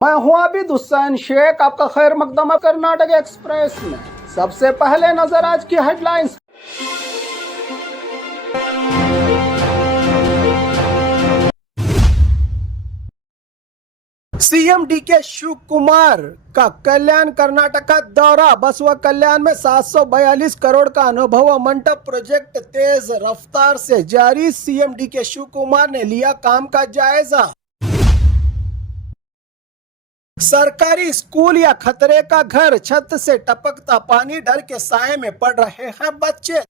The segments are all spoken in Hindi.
मैं हूं आबिद हुसैन शेख, आपका खैर मकदम है कर्नाटक एक्सप्रेस में। सबसे पहले नजर आज की हेडलाइंस। सीएम डीके शिवकुमार का कल्याण कर्नाटक का दौरा। बसवा कल्याण में 742 करोड़ का अनुभव मंडप प्रोजेक्ट तेज रफ्तार से जारी। सीएम डीके शिवकुमार ने लिया काम का जायजा। सरकारी स्कूल या खतरे का घर, छत से टपकता पानी, डर के साए में पड़ रहे हैं बच्चे।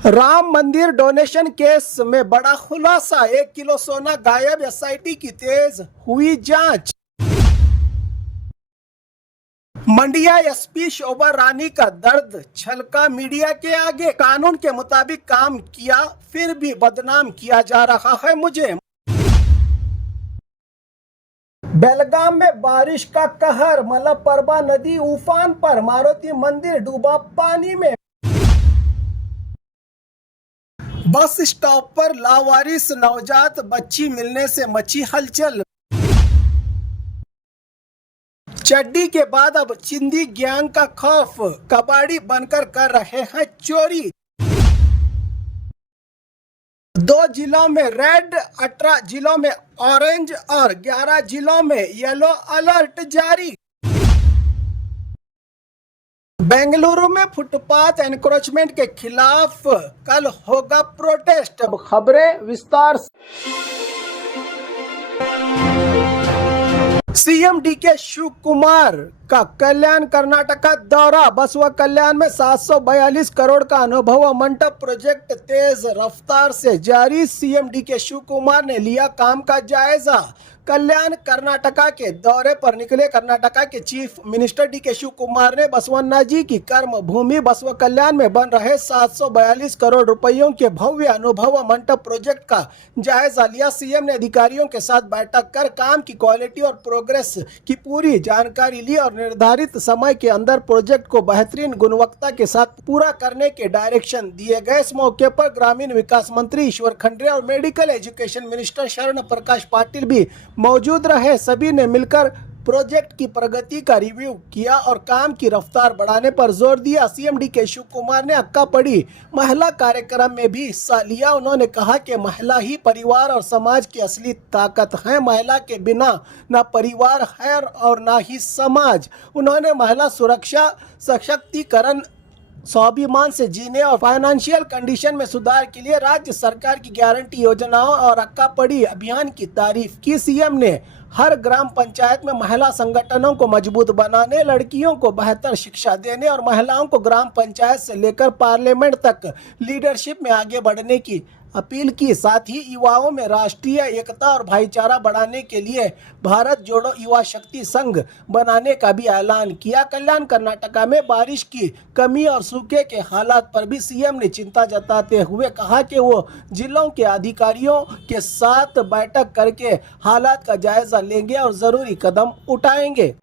राम मंदिर डोनेशन केस में बड़ा खुलासा, 1 किलो सोना गायब, एसआईटी की तेज हुई जांच। मंडिया एसपी शोभा रानी का दर्द छलका मीडिया के आगे। कानून के मुताबिक काम किया फिर भी बदनाम किया जा रहा है मुझे। बेलगाम में बारिश का कहर, मलप्रभा नदी उफान पर, मारुति मंदिर डूबा पानी में। बस स्टॉप पर लावारिस नवजात बच्ची मिलने से मची हलचल। चड्डी के बाद अब चिंदी गैंग का खौफ, कबाड़ी बनकर कर रहे हैं चोरी। 2 जिलों में रेड, 18 जिलों में ऑरेंज और 11 जिलों में येलो अलर्ट जारी। बेंगलुरु में फुटपाथ एनक्रोचमेंट के खिलाफ कल होगा प्रोटेस्ट। अब खबरें विस्तार से। सीएम डीके शिवकुमार का कल्याण कर्नाटक का दौरा। बसवा कल्याण में 742 करोड़ का अनुभव मंडप प्रोजेक्ट तेज रफ्तार से जारी। सीएम डीके शिवकुमार ने लिया काम का जायजा। कल्याण कर्नाटका के दौरे पर निकले कर्नाटका के चीफ मिनिस्टर डीके शिवकुमार ने बसवन्ना जी की कर्म भूमि बसवा कल्याण में बन रहे 742 करोड़ रुपयों के भव्य अनुभव मंडप प्रोजेक्ट का जायजा लिया। सीएम ने अधिकारियों के साथ बैठक कर काम की क्वालिटी और प्रोग्रेस की पूरी जानकारी ली और निर्धारित समय के अंदर प्रोजेक्ट को बेहतरीन गुणवत्ता के साथ पूरा करने के डायरेक्शन दिए गए। इस मौके पर ग्रामीण विकास मंत्री ईश्वर खंड्रे और मेडिकल एजुकेशन मिनिस्टर शरण प्रकाश पाटिल भी मौजूद रहे। सभी ने मिलकर प्रोजेक्ट की प्रगति का रिव्यू किया और काम की रफ्तार बढ़ाने पर जोर दिया। सीएम डीके शिवकुमार ने अक्का पड़ी महिला कार्यक्रम में भी हिस्सा लिया। उन्होंने कहा कि महिला ही परिवार और समाज की असली ताकत है। महिला के बिना न परिवार है और न ही समाज। उन्होंने महिला सुरक्षा, सशक्तिकरण, स्वाभिमान से जीने और फाइनेंशियल कंडीशन में सुधार के लिए राज्य सरकार की गारंटी योजनाओं और अक्का पड़ी अभियान की तारीफ की। सीएम ने हर ग्राम पंचायत में महिला संगठनों को मजबूत बनाने, लड़कियों को बेहतर शिक्षा देने और महिलाओं को ग्राम पंचायत से लेकर पार्लियामेंट तक लीडरशिप में आगे बढ़ने की अपील की। साथ ही युवाओं में राष्ट्रीय एकता और भाईचारा बढ़ाने के लिए भारत जोड़ो युवा शक्ति संघ बनाने का भी ऐलान किया। कल्याण कर्नाटका में बारिश की कमी और सूखे के हालात पर भी सीएम ने चिंता जताते हुए कहा कि वो जिलों के अधिकारियों के साथ बैठक करके हालात का जायजा लेंगे और जरूरी कदम उठाएंगे।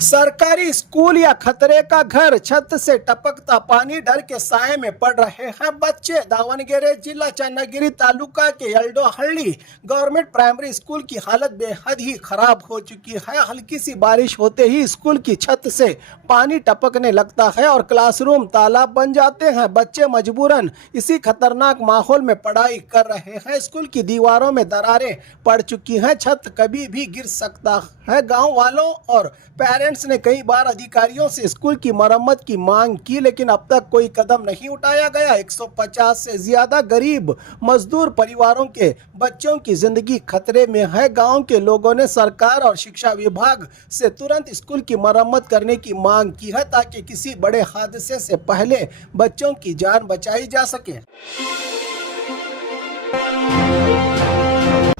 सरकारी स्कूल या खतरे का घर, छत से टपकता पानी, डर के साए में पड़ रहे हैं बच्चे। दावणगेरे जिला चन्नागिरी तालुका के यल्डोहल्ली गवर्नमेंट प्राइमरी स्कूल की हालत बेहद ही खराब हो चुकी है। हल्की सी बारिश होते ही स्कूल की छत से पानी टपकने लगता है और क्लासरूम तालाब बन जाते हैं। बच्चे मजबूरन इसी खतरनाक माहौल में पढ़ाई कर रहे हैं। स्कूल की दीवारों में दरारें पड़ चुकी हैं, छत कभी भी गिर सकता है। गाँव वालों और पेरेंट्स ने कई बार अधिकारियों से स्कूल की मरम्मत की मांग की, लेकिन अब तक कोई कदम नहीं उठाया गया। 150 से ज्यादा गरीब मजदूर परिवारों के बच्चों की जिंदगी खतरे में है। गांव के लोगों ने सरकार और शिक्षा विभाग से तुरंत स्कूल की मरम्मत करने की मांग की है ताकि किसी बड़े हादसे से पहले बच्चों की जान बचाई जा सके।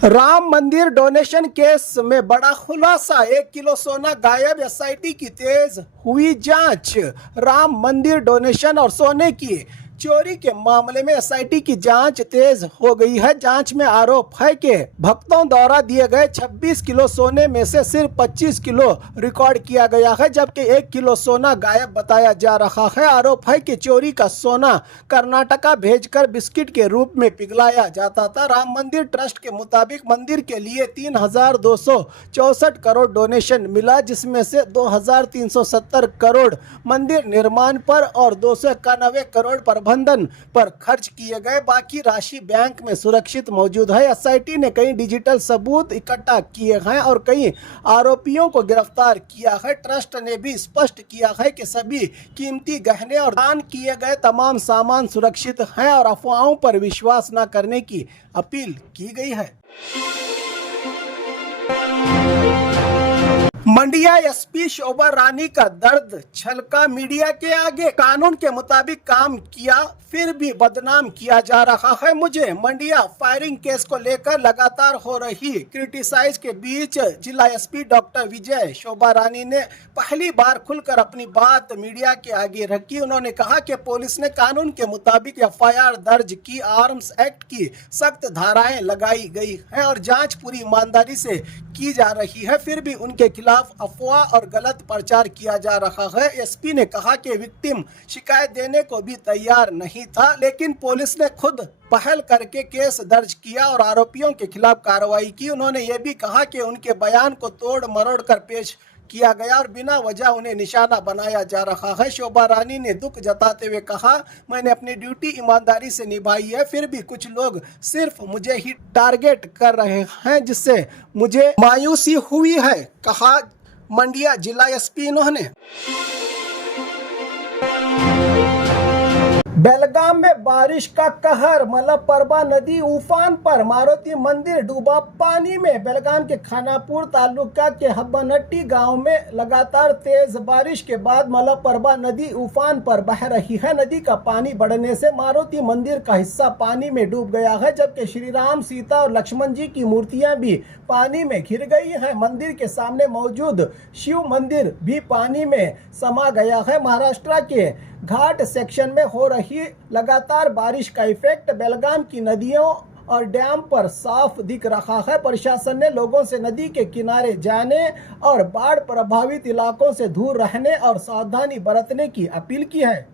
राम मंदिर डोनेशन केस में बड़ा खुलासा, 1 किलो सोना गायब, एसआईटी की तेज हुई जांच। राम मंदिर डोनेशन और सोने की चोरी के मामले में एसआईटी की जांच तेज हो गई है। जांच में आरोप है कि भक्तों द्वारा दिए गए 26 किलो सोने में से सिर्फ 25 किलो रिकॉर्ड किया गया है, जबकि 1 किलो सोना गायब बताया जा रहा है। आरोप है कि चोरी का सोना कर्नाटका भेजकर बिस्किट के रूप में पिघलाया जाता था। राम मंदिर ट्रस्ट के मुताबिक मंदिर के लिए 3,264 करोड़ डोनेशन मिला, जिसमें से 2,370 करोड़ मंदिर निर्माण पर और 291 करोड़ प्रबंधन पर खर्च किए गए। बाकी राशि बैंक में सुरक्षित मौजूद है। एसआईटी ने कई डिजिटल सबूत इकट्ठा किए हैं और कई आरोपियों को गिरफ्तार किया है। ट्रस्ट ने भी स्पष्ट किया है कि सभी कीमती गहने और दान किए गए तमाम सामान सुरक्षित हैं और अफवाहों पर विश्वास न करने की अपील की गई है। मंडिया एसपी शोभा रानी का दर्द छलका मीडिया के आगे। कानून के मुताबिक काम किया फिर भी बदनाम किया जा रहा है मुझे। मंडिया फायरिंग केस को लेकर लगातार हो रही क्रिटिसाइज के बीच जिला एसपी डॉक्टर विजय शोभा रानी ने पहली बार खुलकर अपनी बात मीडिया के आगे रखी। उन्होंने कहा कि पुलिस ने कानून के मुताबिक एफआईआर दर्ज की, आर्म्स एक्ट की सख्त धाराएं लगाई गई हैं और जांच पूरी ईमानदारी से की जा रही है, फिर भी उनके खिलाफ अफवाह और गलत प्रचार किया जा रहा है। एसपी ने कहा कि विक्टिम शिकायत देने को भी तैयार नहीं था, लेकिन पुलिस ने खुद पहल करके केस दर्ज किया और आरोपियों के खिलाफ कार्रवाई की। उन्होंने ये भी कहा कि उनके बयान को तोड़ मरोड़ कर पेश किया गया और बिना वजह उन्हें निशाना बनाया जा रहा है। शोभा रानी ने दुख जताते हुए कहा, मैंने अपनी ड्यूटी ईमानदारी से निभाई है, फिर भी कुछ लोग सिर्फ मुझे ही टारगेट कर रहे हैं, जिससे मुझे मायूसी हुई है, कहा मंडिया जिला एसपी। इन्होंने बेलगाम में बारिश का कहर, मलप्रभा नदी उफान पर, मारुति मंदिर डूबा पानी में। बेलगाम के खानापुर तालुका के हब्बानट्टी गांव में लगातार तेज बारिश के बाद मलप्रभा नदी उफान पर बह रही है। नदी का पानी बढ़ने से मारुति मंदिर का हिस्सा पानी में डूब गया है, जबकि श्री राम, सीता और लक्ष्मण जी की मूर्तियां भी पानी में घिर गई हैं। मंदिर के सामने मौजूद शिव मंदिर भी पानी में समा गया है। महाराष्ट्र के घाट सेक्शन में हो रही लगातार बारिश का इफेक्ट बेलगाम की नदियों और डैम पर साफ दिख रहा है। प्रशासन ने लोगों से नदी के किनारे जाने और बाढ़ प्रभावित इलाकों से दूर रहने और सावधानी बरतने की अपील की है।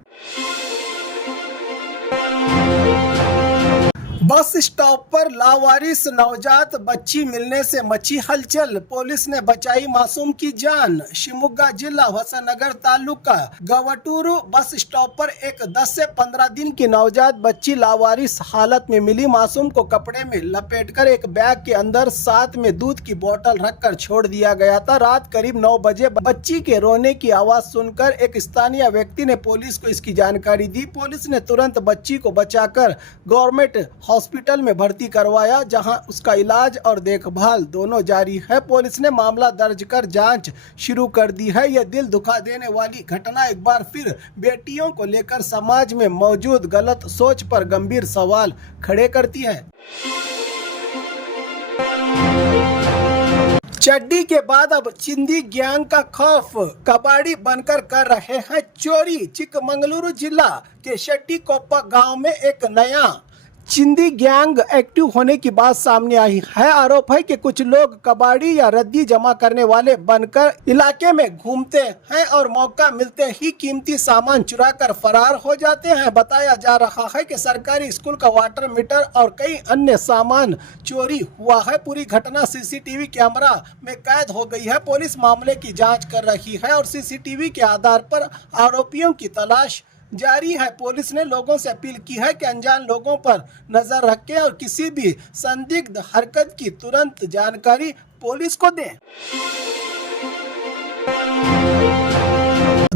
बस स्टॉप पर लावारिस नवजात बच्ची मिलने से मची हलचल, पुलिस ने बचाई मासूम की जान। शिवमोगा जिला होसनगर तालुका गवटूरू बस स्टॉप पर एक 10 से 15 दिन की नवजात बच्ची लावारिस हालत में मिली। मासूम को कपड़े में लपेटकर एक बैग के अंदर साथ में दूध की बोतल रखकर छोड़ दिया गया था। रात करीब 9 बजे बच्ची के रोने की आवाज सुनकर एक स्थानीय व्यक्ति ने पुलिस को इसकी जानकारी दी। पुलिस ने तुरंत बच्ची को बचाकर गवर्नमेंट हॉस्पिटल में भर्ती करवाया, जहां उसका इलाज और देखभाल दोनों जारी है। पुलिस ने मामला दर्ज कर जांच शुरू कर दी है। यह दिल दुखा देने वाली घटना एक बार फिर बेटियों को लेकर समाज में मौजूद गलत सोच पर गंभीर सवाल खड़े करती है। चड्डी के बाद अब चिंदी गैंग का खौफ, कबाड़ी बनकर कर रहे हैं चोरी। चिकमंगलुरु जिला के शेट्टीकोप्पा गांव में एक नया चिंदी गैंग एक्टिव होने की बात सामने आई है। आरोप है कि कुछ लोग कबाड़ी या रद्दी जमा करने वाले बनकर इलाके में घूमते हैं और मौका मिलते ही कीमती सामान चुरा कर फरार हो जाते हैं। बताया जा रहा है कि सरकारी स्कूल का वाटर मीटर और कई अन्य सामान चोरी हुआ है। पूरी घटना सीसीटीवी कैमरा में कैद हो गई है। पुलिस मामले की जाँच कर रही है और सीसीटीवी के आधार पर आरोपियों की तलाश जारी है। पुलिस ने लोगों से अपील की है कि अनजान लोगों पर नजर रखें और किसी भी संदिग्ध हरकत की तुरंत जानकारी पुलिस को दें।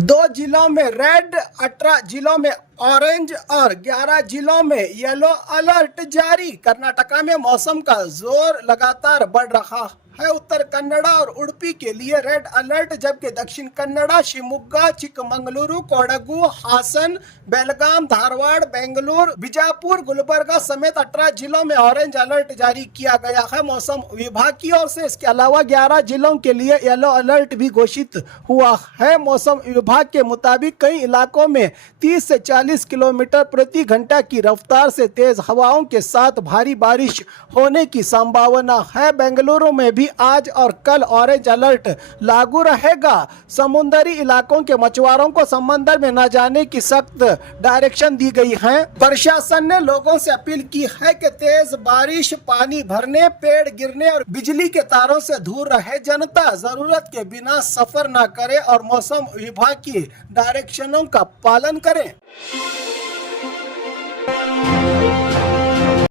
2 जिलों में रेड, 18 जिलों में ऑरेंज और 11 जिलों में येलो अलर्ट जारी। कर्नाटका में मौसम का जोर लगातार बढ़ रहा है। उत्तर कन्नड़ा और उडुपी के लिए रेड अलर्ट, जबकि दक्षिण कन्नड़ा, शिवमोगा, चिकमंगलुरु, कोडगु, हासन, बेलगाम, धारवाड़, बेंगलुरु, बीजापुर, गुलबर्गा समेत 18 जिलों में ऑरेंज अलर्ट जारी किया गया है मौसम विभाग की ओर से। इसके अलावा 11 जिलों के लिए येलो अलर्ट भी घोषित हुआ है। मौसम विभाग के मुताबिक कई इलाकों में 30 से 40 40 किलोमीटर प्रति घंटा की रफ्तार से तेज हवाओं के साथ भारी बारिश होने की संभावना है। बेंगलुरु में भी आज और कल ऑरेंज अलर्ट लागू रहेगा। समुद्री इलाकों के मछुआरों को समंदर में न जाने की सख्त डायरेक्शन दी गई है। प्रशासन ने लोगों से अपील की है कि तेज बारिश, पानी भरने, पेड़ गिरने और बिजली के तारों से दूर रहे। जनता जरूरत के बिना सफर न करे और मौसम विभाग की डायरेक्शनों का पालन करें।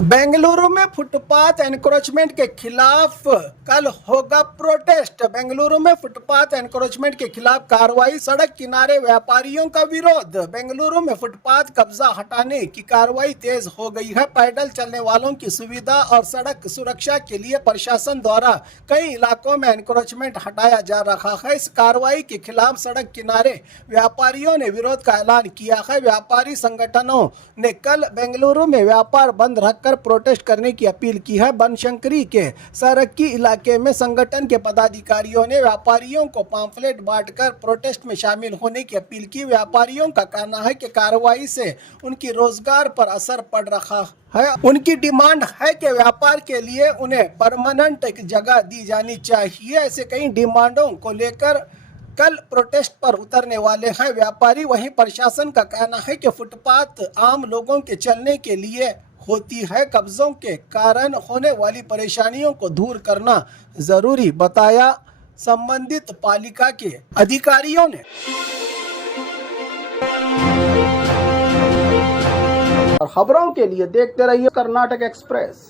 बेंगलुरु में फुटपाथ एनक्रोचमेंट के खिलाफ कल होगा प्रोटेस्ट। बेंगलुरु में फुटपाथ एनक्रोचमेंट के खिलाफ कार्रवाई, सड़क किनारे व्यापारियों का विरोध। बेंगलुरु में फुटपाथ कब्जा हटाने की कार्रवाई तेज हो गई है। पैदल चलने वालों की सुविधा और सड़क सुरक्षा के लिए प्रशासन द्वारा कई इलाकों में एनक्रोचमेंट हटाया जा रहा है। इस कार्रवाई के खिलाफ सड़क किनारे व्यापारियों ने विरोध का ऐलान किया है। व्यापारी संगठनों ने कल बेंगलुरु में व्यापार बंद रखकर प्रोटेस्ट करने की अपील की है। बनशंकरी के सरक्की इलाके में संगठन के पदाधिकारियों ने व्यापारियों को पॉम्फलेट बांटकर प्रोटेस्ट में शामिल होने की अपील की। व्यापारियों का कहना है कि कार्रवाई से उनकी रोजगार पर असर पड़ रहा है। उनकी डिमांड है कि व्यापार के लिए उन्हें परमानेंट जगह दी जानी चाहिए। ऐसे कई डिमांडों को लेकर कल प्रोटेस्ट पर उतरने वाले हैं व्यापारी। वहीं प्रशासन का कहना है कि फुटपाथ आम लोगों के चलने के लिए होती है। कब्जों के कारण होने वाली परेशानियों को दूर करना जरूरी बताया संबंधित पालिका के अधिकारियों ने। और खबरों के लिए देखते रहिए कर्नाटक एक्सप्रेस।